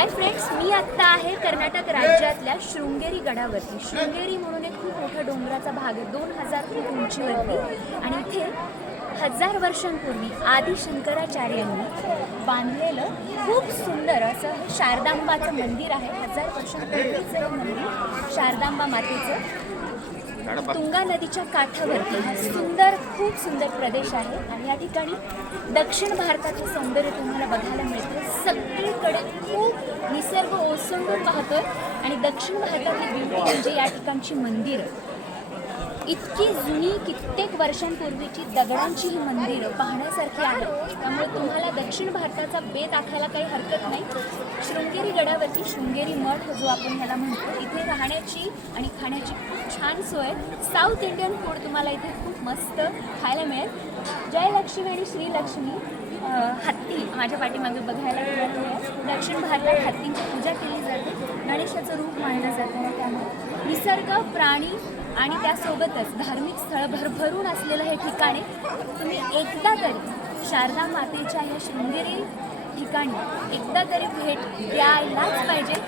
Hi friends मी आत्ता आहे कर्नाटक राज्यातल्या शृंगेरी गडावरती. शृंगेरी म्हणून एक खूप मोठा डोंगराचा भाग आहे दोन हजार फूट उंचीवरती. आणि इथे हजार वर्षांपूर्वी आदि शंकराचार्यांनी बांधलेलं खूप सुंदर असं शारदांबाचं मंदिर आहे. हजार वर्षांपूर्वीचं हे मंदिर शारदांबा मातेचं. तुंगा नदीच्या काठावरती हा सुंदर खूप सुंदर प्रदेश आहे. आणि या ठिकाणी दक्षिण भारताचं सौंदर्य तुम्हाला बघायला मिळतं. सगळीकडे खूप निसर्ग ओसंडून वाहतोय. आणि दक्षिण भारतातली ब्युटी म्हणजे या ठिकाणची मंदिरं. इतकी जुनी कित्येक वर्षांपूर्वीची दगडांची ही मंदिरं पाहण्यासारखी आहेत त्यामुळे तुम्हाला दक्षिण भारताचा बेत आखायला काही हरकत नाही. शृंगेरी गडावरती शृंगेरी मठ जो आपण ह्याला म्हणतो इथे राहण्याची आणि खाण्याची खूप छान सोय साऊथ इंडियन फूड तुम्हाला इथे खूप मस्त खायला मिळेल. जय लक्ष्मी. आणि श्रीलक्ष्मी हत्ती माझ्या पाठीमागे बघायला मिळते दक्षिण भारतात हत्तींची पूजा केली जाते. गणेशाचं रूप मानलं जातं त्यामुळे. निसर्ग प्राणी आणि त्यासोबतच धार्मिक स्थळ भरभरून असलेलं हे ठिकाण आहे. तुम्ही एकदा तरी शारदा मातेच्या या शृंगेरी ठिकाणी एकदा तरी भेट द्यायलाच पाहिजे.